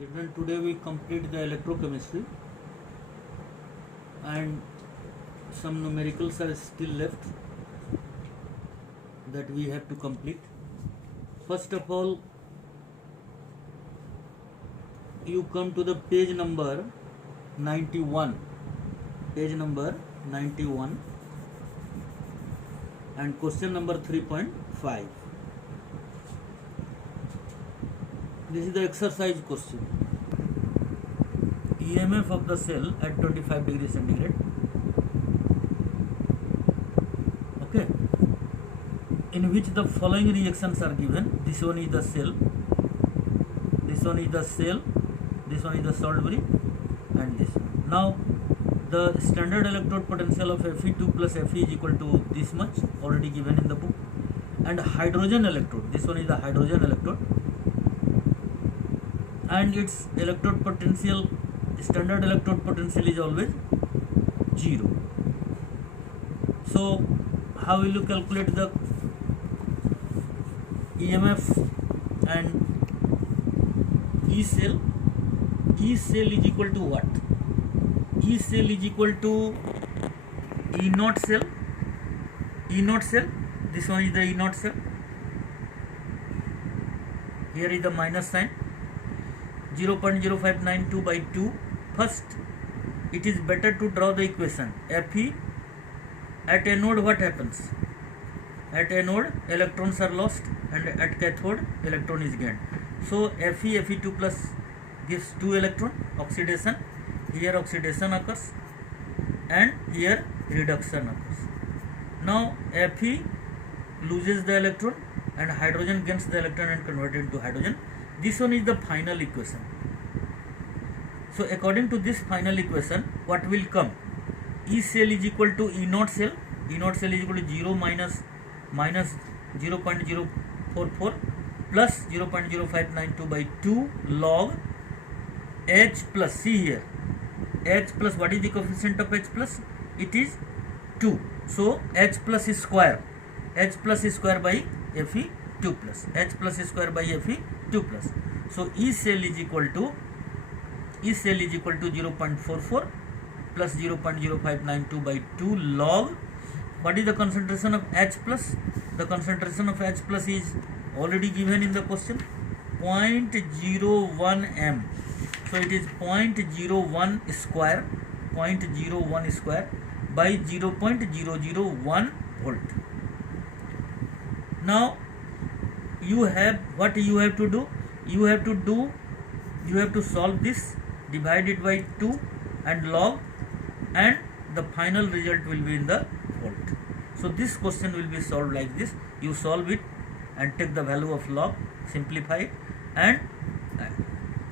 Children, today we complete the electrochemistry and some numericals are still left that we have to complete. First of all, you come to the page number 91, and question number 3.5. This is the exercise question. EMF of the cell at 25 degrees centigrade. Okay. In which the following reactions are given. This one is the cell. This one is the cell. This one is the Salisbury, and this one. Now, the standard electrode potential of Fe2 plus Fe is equal to this much, already given in the book. And hydrogen electrode. This one is the hydrogen electrode. And its electrode potential, standard electrode potential is always 0. So how will you calculate the EMF and E cell? E cell is equal to what? E cell is equal to E naught cell. E naught cell. This one is the E naught cell. Here is the minus sign. 0.0592 by 2. First, it is better to draw the equation. Fe at anode, what happens? At anode, electrons are lost, and at cathode, electron is gained. So Fe, Fe2 plus gives 2 electron, oxidation. Here oxidation occurs, and here reduction occurs. Now Fe loses the electron, and hydrogen gains the electron and converted into hydrogen. This one is the final equation. So according to this final equation, what will come? E cell is equal to E naught cell. E naught cell is equal to 0 minus 0.044 plus 0.0592 by 2 log H plus. See here, H plus, what is the coefficient of H plus? It is 2. So H plus is square. H plus is square by Fe 2 plus. H plus is square by Fe 2 plus. So E cell is equal to 0.44 plus 0.0592 by 2 log. What is the concentration of H plus? The concentration of H plus is already given in the question, 0.01 m. So it is 0.01 square, 0.01 square by 0.001 volt. Now you have, what you have to do? You have to solve this, divide it by 2 and log, and the final result will be in the volt. So this question will be solved like this. You solve it and take the value of log, simplify it, and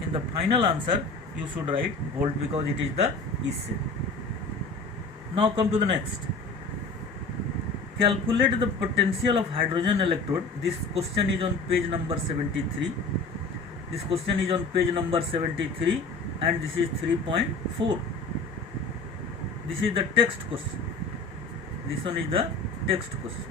in the final answer you should write volt because it is the E cell. Now come to the next. Calculate the potential of hydrogen electrode. This question is on page number 73. This question is on page number 73, and this is 3.4. This is the text question. This one is the text question.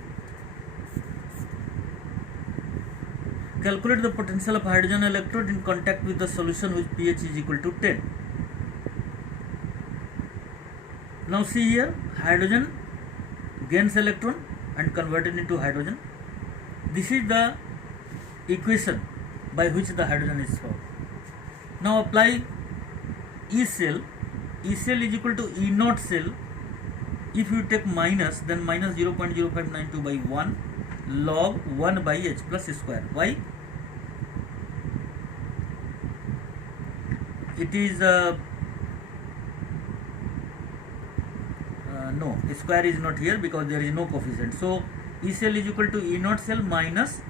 Calculate the potential of hydrogen electrode in contact with the solution whose pH is equal to 10. Now see here, hydrogen gains electron and converted into hydrogen. This is the equation by which the hydrogen is formed. Now apply E cell. E cell is equal to E naught cell. If you take minus, then minus 0.0592 by 1 log 1 by H plus square. Why? It is no, square is not here because there is no coefficient. So E cell is equal to E naught cell minus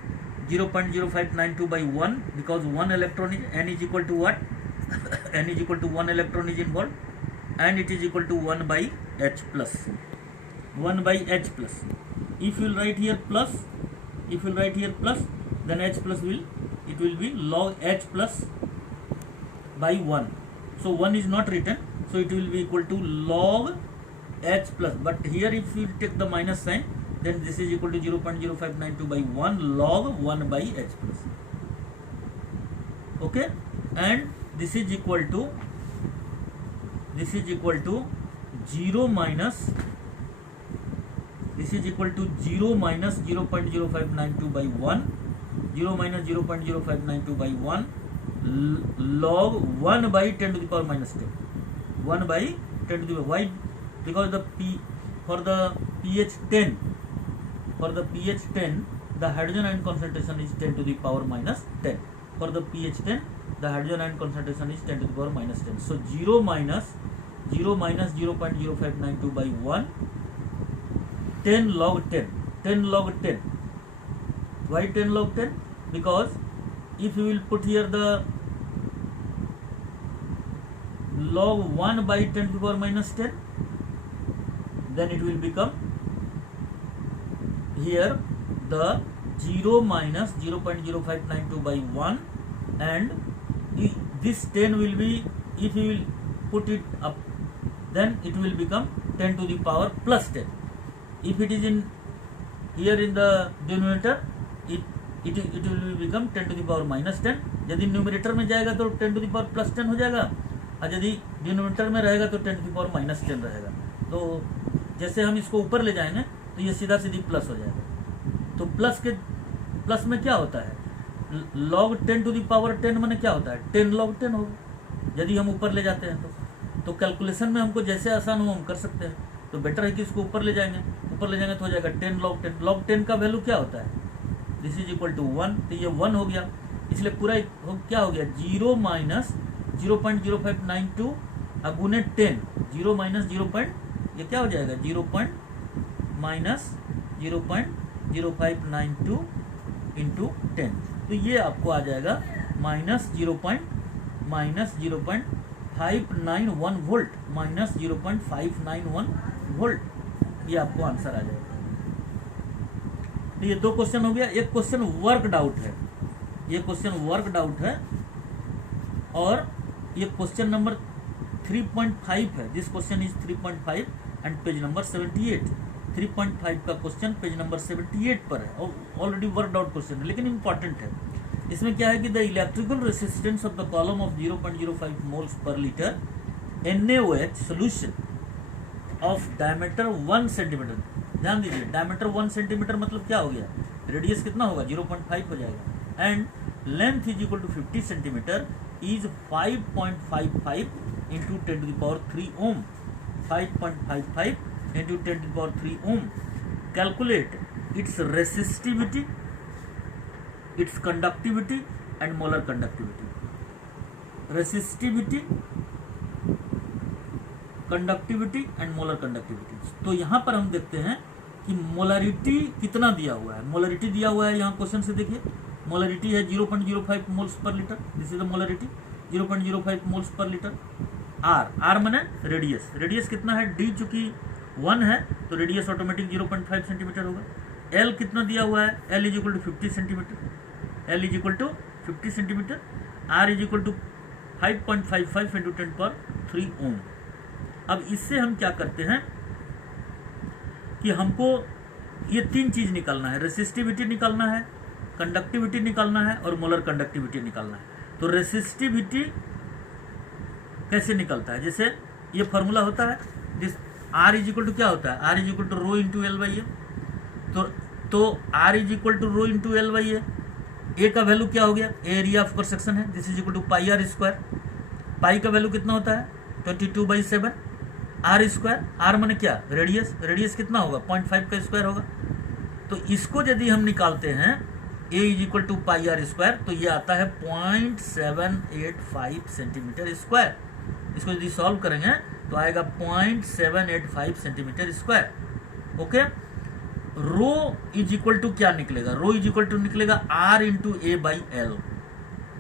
0.0592 by 1, because 1 electron is, n is equal to what? N is equal to 1 electron is involved, and it is equal to 1 by H plus. 1 by H plus. If you will write here plus, then H plus will be log H plus by 1. So 1 is not written, so it will be equal to log H plus. But here if you take the minus sign, then this is equal to 0.0592 by 1 log 1 by H plus. Okay, and this is equal to 0 minus 0.0592 by 1, 0 minus 0.0592 by 1 log 1 by 10 to the power minus 10. 1 by 10 to the power. Why? Because for the pH 10, the hydrogen ion concentration is 10 to the power minus 10. For the pH 10, the hydrogen ion concentration is 10 to the power minus 10. So 0 minus 0.0592 by 1, 10 log 10. Why 10 log 10? Because if you will put here the log 1 by 10 to the power minus 10, then it will become here the 0 minus 0.0592 by 1, and this 10 will be, if you will put it up, then it will become 10 to the power plus 10. If it is in here in the denominator, it will become 10 to the power minus 10. यदि numerator में जाएगा तो 10 to the power plus 10 हो जाएगा, और यदि denominator में रहेगा तो 10 to the power minus 10 रहेगा. तो जैसे हम इसको ऊपर ले जाएंगे तो ये सीधा सीधी प्लस हो जाएगा. तो प्लस में क्या होता है, log 10 to the power 10 माने क्या होता है, 10 log 10 होगा यदि हम ऊपर ले जाते हैं. तो कैलकुलेशन में हमको जैसे आसान हो हम कर सकते हैं. तो बेटर है कि इसको ऊपर ले जाएंगे तो हो जाएगा 10 log 10. log 10 का वैल्यू क्या होता है, दिस इज इक्वल टू 1. तो ये 1 हो गया, इसलिए पूरा क्या हो गया, 0 माइनस 0.0592 अगुने 10, 0 माइनस 0. ये क्या हो जाएगा, 0 माइनस 0.0592 इंटू 10. तो ये आपको आ जाएगा माइनस 0.591 वोल्ट, माइनस 0.591 वोल्ट. ये आपको आंसर आ जाएगा. तो ये 2 क्वेश्चन हो गया. एक क्वेश्चन वर्कड आउट है, और ये क्वेश्चन नंबर 3.5 है. This question is 3.5 and page number 78. 3.5 का क्वेश्चन पेज नंबर 78 पर है, और ऑलरेडी वर्कड आउट क्वेश्चन है, लेकिन इंपॉर्टेंट है. इसमें क्या है कि the electrical resistance of the column of 0.05 moles per litre NaOH solution of diameter 1 centimetre. ध्यान दीजिए, डायमीटर 1 सेंटीमीटर मतलब क्या हो गया, रेडियस कितना होगा, 0.5 हो जाएगा, and length is equal to 50 centimetre is 5.55 into 10 to the power 3 ohm. 5.55 into 10 to the power 3 ohm. Calculate its resistivity, its conductivity and molar conductivity. Resistivity, conductivity and molar conductivity. तो यहाँ पर हम देखते हैं कि मोलरिटी कितना दिया हुआ है. मोलरिटी दिया हुआ है यहाँ क्वेश्चन से, देखिए मोलरिटी है 0.05 moles per litre. This is the molarity, 0.05 moles per litre. R माने रेडियस कितना है, डी चूंकि 1 है तो रेडियस ऑटोमेटिक 0.5 सेंटीमीटर होगा. एल कितना दिया हुआ है, L is equal to 50 centimetre. R is equal to 5.55 into 10 पर 3 ओम. अब इससे हम क्या करते हैं कि हमको ये 3 चीज निकालना है, रेसिस्टिविटी निकालना है, कंडक्टिविटी निकालना है और मोलर कंडक्टिविटी निकालना है. तो रेसिस्टिविटी कैसे निकलता है, जैसे ये फॉर्मूला होता है, आर इज इक्वल टू क्या होता है, R is equal to rho into L by A. तो R is equal to rho into L by A. A का वैल्यू क्या हो गया, एरिया ऑफ क्रॉस सेक्शन है, this is equal to pi R square. Pi का value कितना होता है, 22/7 आर स्क्वायर. आर माने क्या, रेडियस कितना होगा, 0.5 का स्क्वायर होगा. तो इसको यदि हम निकालते हैं A is equal to pi R square, तो ये आता है 0.785 सेंटीमीटर स्क्वायर. इसको यदि सॉल्व करेंगे तो आएगा 0.785 centimetre square. Okay. Rho is equal to क्या निकलेगा, रो इज इक्वल टू निकलेगा R into A by L.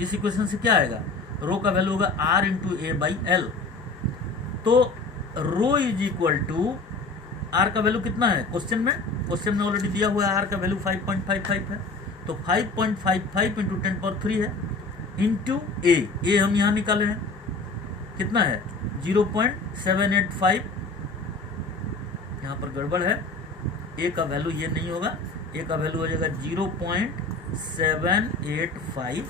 इस इक्वेशन से क्या आएगा, रो का वैल्यू होगा R into A by L. तो rho is equal to, R का वैल्यू कितना है क्वेश्चन में ऑलरेडी दिया हुआ है, आर का वैल्यू 5.55 है. तो 5.55 इंटू 10 पावर 3 है, इंटू ए हम यहाँ निकाले हैं, कितना है 0.785. यहाँ पर गड़बड़ है, ए का वैल्यू ये नहीं होगा, ए का वैल्यू हो जाएगा 0.785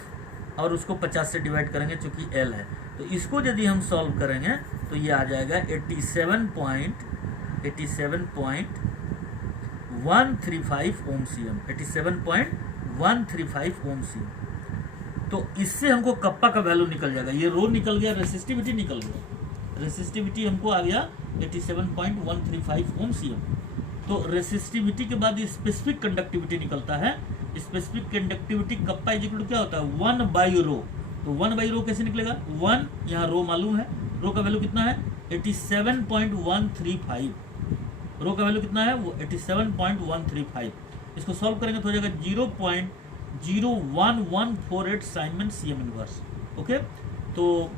और उसको 50 से डिवाइड करेंगे चूंकि एल है. तो इसको यदि हम सॉल्व करेंगे तो ये आ जाएगा 87.135 ओम सीएम, 87.135 ओम सीएम। तो इससे हमको कप्पा का वैल्यू निकल जाएगा, ये रो निकल गया, रेसिस्टिविटी निकल गया, रेसिस्टिविटी हमको आ गया 87.135 ओम सीएम। तो रेसिस्टिविटी के बाद स्पेसिफिक कंडक्टिविटी निकलता है। Specific conductivity kappa is equal to क्या होता है 1/रो। तो 1/रो कैसे निकलेगा, 1 यहाँ रो मालूम है, रो का वैल्यू कितना है 87.135, रो का वैल्यू कितना है वो 87.135। इसको सॉल्व करेंगे तो हो जाएगा 0.01148 साइनमेन सीएम इनवर्स। ओके, तो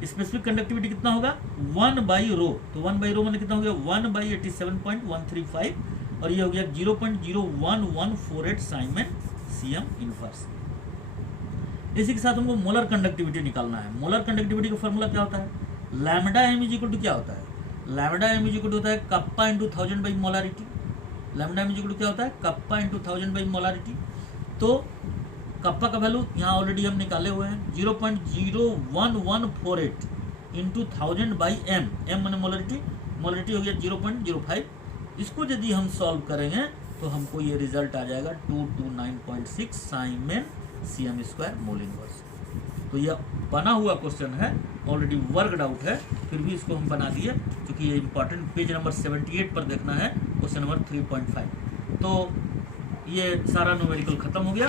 स्पेसिफिक कंडक्टिविटी कितना होगा 1/रो, तो 1/रो मैंने कितना हो गया 1/87.135 और ये हो गया 0.01148 साइनमेन सीएम इनवर्स। इसी के साथ हमको मोलर कंडक्टिविटी निकालना है। मोलर कंडक्टिविटी का फॉर्मूला क्या होता है, lambda M is equal to क्या होता है, lambda M is equal to होता है kappa into 1000 by molarity. Lambda M is equal to क्या होता है कप्पा इंटू 1000 बाई मोलारिटी। तो कप्पा का वैल्यू यहाँ ऑलरेडी हम निकाले हुए हैं 0.01148 इंटू 1000 बाई एम, एम मैंने मोलरिटी, मोलरिटी हो गया 0.05। इसको यदि हम सॉल्व करेंगे तो हमको ये रिजल्ट आ जाएगा 229.6 साइनमेन सीएम स्क्वायर मोल इनवर्स। तो यह बना हुआ क्वेश्चन है, ऑलरेडी वर्कड आउट है, फिर भी इसको हम बना दिए क्योंकि ये इंपॉर्टेंट पेज नंबर 78 पर देखना है, क्वेश्चन नंबर 3.5। तो ये सारा न्यूमेरिकल खत्म हो गया,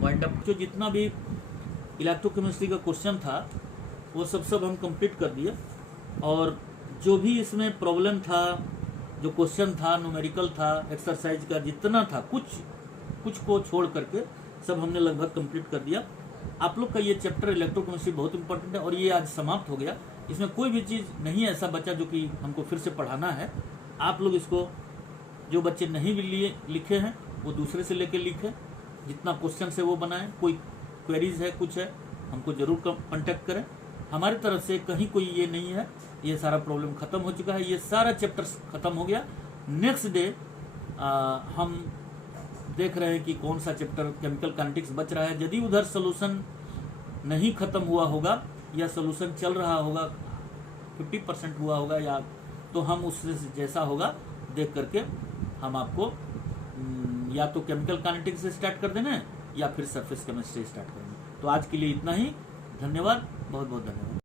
वाइंड अप। जो जितना भी इलेक्ट्रोकेमिस्ट्री का क्वेश्चन था वो सब हम कंप्लीट कर दिए, और जो भी इसमें प्रॉब्लम था, जो क्वेश्चन था, न्यूमेरिकल था, एक्सरसाइज का जितना था, कुछ को छोड़ करके सब हमने लगभग कंप्लीट कर दिया। आप लोग का ये चैप्टर इलेक्ट्रोकेमिस्ट्री बहुत इंपॉर्टेंट है और ये आज समाप्त हो गया। इसमें कोई भी चीज़ नहीं ऐसा बचा जो कि हमको फिर से पढ़ाना है। आप लोग इसको, जो बच्चे नहीं भी लिए लिखे हैं वो दूसरे से लेके लिखें, जितना क्वेश्चन से वो बनाएं। कोई क्वेरीज है, कुछ है, हमको जरूर कॉन्टेक्ट करें। हमारी तरफ से कहीं कोई ये नहीं है, ये सारा प्रॉब्लम खत्म हो चुका है, ये सारा चैप्टर खत्म हो गया। नेक्स्ट डे हम देख रहे हैं कि कौन सा चैप्टर केमिकल काइनेटिक्स बच रहा है। यदि उधर सोल्यूशन नहीं खत्म हुआ होगा या सोल्यूशन चल रहा होगा, 50% हुआ होगा, या तो हम उससे जैसा होगा देख करके हम आपको या तो केमिकल काइनेटिक्स से स्टार्ट कर देना है या फिर सरफेस केमिस्ट्री स्टार्ट करेंगे। तो आज के लिए इतना ही, धन्यवाद, बहुत बहुत धन्यवाद।